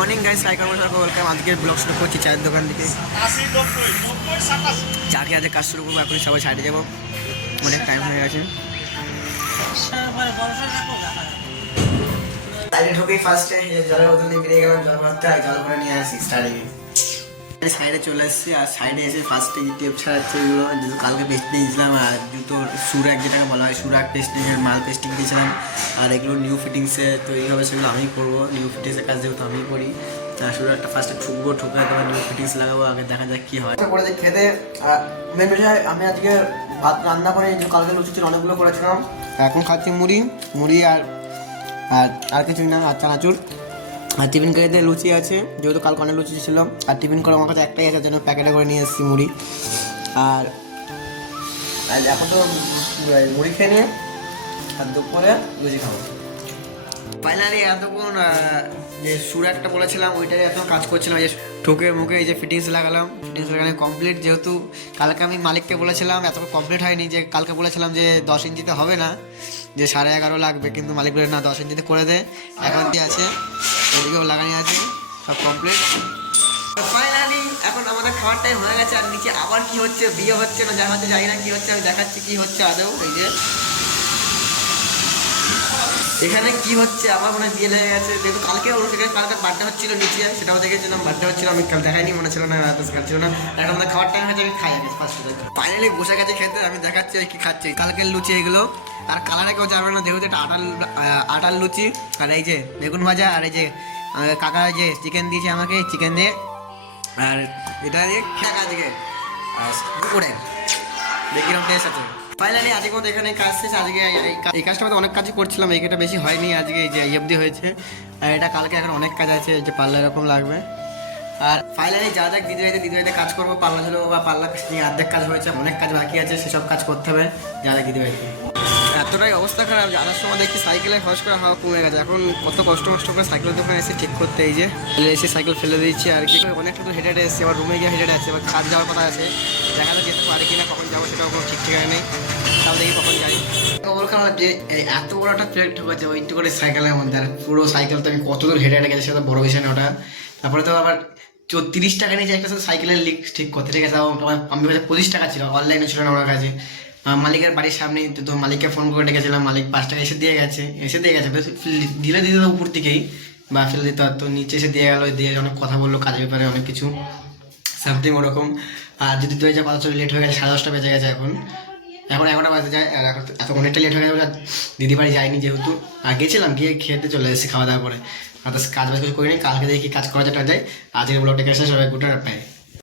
Morning guys, cycle motorcycle welcome. আজকের blog শুরু করছি চায়ের দোকান থেকে। চাকে আজকে কাজ শুরু করবো, এখন সবাই সাইডে যাবো, অনেক টাইম হয়ে গেছে। সাইডে ঢুকেই ফার্স্টে জলের বোতল নিয়ে বেরিয়ে গেলাম, জল ভরতে হয়, জল ভরে নিয়ে আসি স্টার্টিংয়ে। সাইডে চলে এসেছি, আর সাইডে এসে ফার্স্টে টেপ ছাড়াচ্ছে এগুলো, যেহেতু কালকে পেস্টিং দিয়েছিলাম, আর জুতোর সুরাক যেটাকে বলা হয় সুরাক পেস্টিংয়ের মাল পেস্টিং দিয়েছিলাম, আর এগুলো নিউ ফিটিংসে তৈরি হবে, সেগুলো আমিই করবো। নিউ ফিটিংসের কাজ যেহেতু আমিই করি, সুরাকটা ফার্স্টে ঠুকবো, ঠুকে তোমার নিউ ফিটিংস লাগাবো, আগে দেখা যাক কী হয়। করে যে খেতে মেন বিষয়, আমি আজকে ভাত রান্না করে যে কালকে লুচি ছিল অনেকগুলো করেছিলাম, এখন খাচ্ছি মুড়ি আর আর কিছুই না, আর চানাচুর। আর টিফিন কারিতে লুচি আছে, যেহেতু কালকে অনেক লুচি ছিল, আর টিফিন করে আমার কাছে একটাই আছে, যেন প্যাকেটে করে নিয়ে এসেছি মুড়ি। আর এখন তো মুড়ি খেয়ে নিয়ে আর দুপুরে লুচি খাবো। ফাইনালি এতক্ষণ যে সুরাকটা বলেছিলাম ওইটাই এত কাজ করছিলাম, যে ঠোকে মুখে এই যে ফিটিংস লাগালাম, ফিটিংস লাগানো কমপ্লিট। যেহেতু কালকে আমি মালিককে বলেছিলাম, এতক্ষণ কমপ্লিট হয়নি, যে কালকে বলেছিলাম যে 10 ইঞ্চিতে হবে না, যে 11.5 লাগবে, কিন্তু মালিক বলে না 10 ইঞ্চিতে করে দে। এখন কি আছে, ওদিকেও লাগানি আছে, সব কমপ্লিট। ফাইনালি এখন আমাদের খাওয়ার টাইম হয়ে গেছে, আর নিচে আবার কি হচ্ছে, বিয়ে হচ্ছে না যা হচ্ছে জানি না কি হচ্ছে, আমি দেখাচ্ছি কি হচ্ছে আদৌ। এই যে এখানে কি হচ্ছে, আমার মনে হয় বিয়ে লেগে গেছে, যেহেতু কালকে কালকে বার্থডে হচ্ছিল নিচে, সেটাও দেখেছিলাম, বার্থডে হচ্ছিল, আমি কাল দেখাইনি, মনে ছিল না, কাল ছিল না। এখন আমাদের খাওয়ার টাইম হয়েছে, আমি খাই আগে ফার্স্ট। ফাইনালি বসে গেছে খেতে, আমি দেখাচ্ছি কি খাচ্ছি। কালকের লুচি এগুলো, আর কালারে কেউ যাবে না, যেহেতু এটা আটার লুচি। আর এই যে বেগুন ভাজা, আর এই যে কাকা যে চিকেন দিয়েছে আমাকে, চিকেন দিয়ে, আর এটা দিয়ে টাকা দিকে দুপুরে দেখি রকম টেস্ট আছে। ফাইনালি আজকের মতো এখানে কাজ শেষ। আজকে এই কাজটা মধ্যে অনেক কাজই করছিলাম, এইটা বেশি হয়নি আজকে, এই যে অবধি হয়েছে, আর এটা কালকে এখন অনেক কাজ আছে, যে পাল্লা এরকম লাগবে। আর ফাইনালি যা যা দিদিভাইতে কাজ করবো, পাল্লা ছিল বা পাল্লা নিয়ে অর্ধেক কাজ হয়েছে, অনেক কাজ বাকি আছে, সেসব কাজ করতে হবে যা যা দিদিভাইতে। এতটাই অবস্থা খারাপ, আসার সময় দেখছি সাইকেলে হস করে হাওয়া কমে গেছে, এখন কত কষ্ট করে সাইকেলের দোকানে এসে ঠিক করতে, এই যে এসে সাইকেল ফেলে দিচ্ছি। আর কি করে অনেকটা দূর হেঁটে এসেছি, আবার রুমে গিয়ে হেঁটে আছে, এবার কাজ যাওয়ার কথা আছে, দেখা যাচ্ছে যেতে পারি কিনা, কখন যাবো সেটাও কোনো ঠিক ঠিকানা নেই, তাও দেখি কখন যাই। বলছিলাম যে এত বড় একটা প্লেট ঠকেছে ওইটু করে সাইকেলের মধ্যে, আর পুরো সাইকেল তো আমি কত দূর হেঁটে গেছে, সেটা বড় বিষয় না ওটা। তারপরে তো আবার 30 টাকা নিয়েছে একটা সাইকেলের লিক ঠিক করতে, ঠিক আছে। আমি 25 টাকা ছিল, অনলাইনে ছিল না আমার কাছে। মালিকের বাড়ির সামনে, তো মালিককে ফোন করে ডেকেছিলাম, মালিক 5 টাকা এসে দিয়ে গেছে দিলে দিতে উপর থেকেই, বা ফেলে দিতে, তো নিচে এসে দিয়ে গেলো, দিয়ে অনেক কথা বললো কাজের ব্যাপারে, অনেক কিছু সামথিং ওরকম। আর যদি তুই যা কথা চলে লেট হয়ে গেছে, 10:30 বেজে গেছে, এখন 11টা বাজে যায়, আর এত অনেকটা লেট হয়ে গেছে, দিদি বাড়ি যায়নি যেহেতু, আর গেছিলাম গিয়ে খেতে চলে এসেছি খাওয়া দাওয়া করে, আর কাজ বাজ কিছু করিনি। কালকে দেখি কাজ করা যেটা যায়। আজকের ব্লগটা শেষ হবে, গুড নাইট।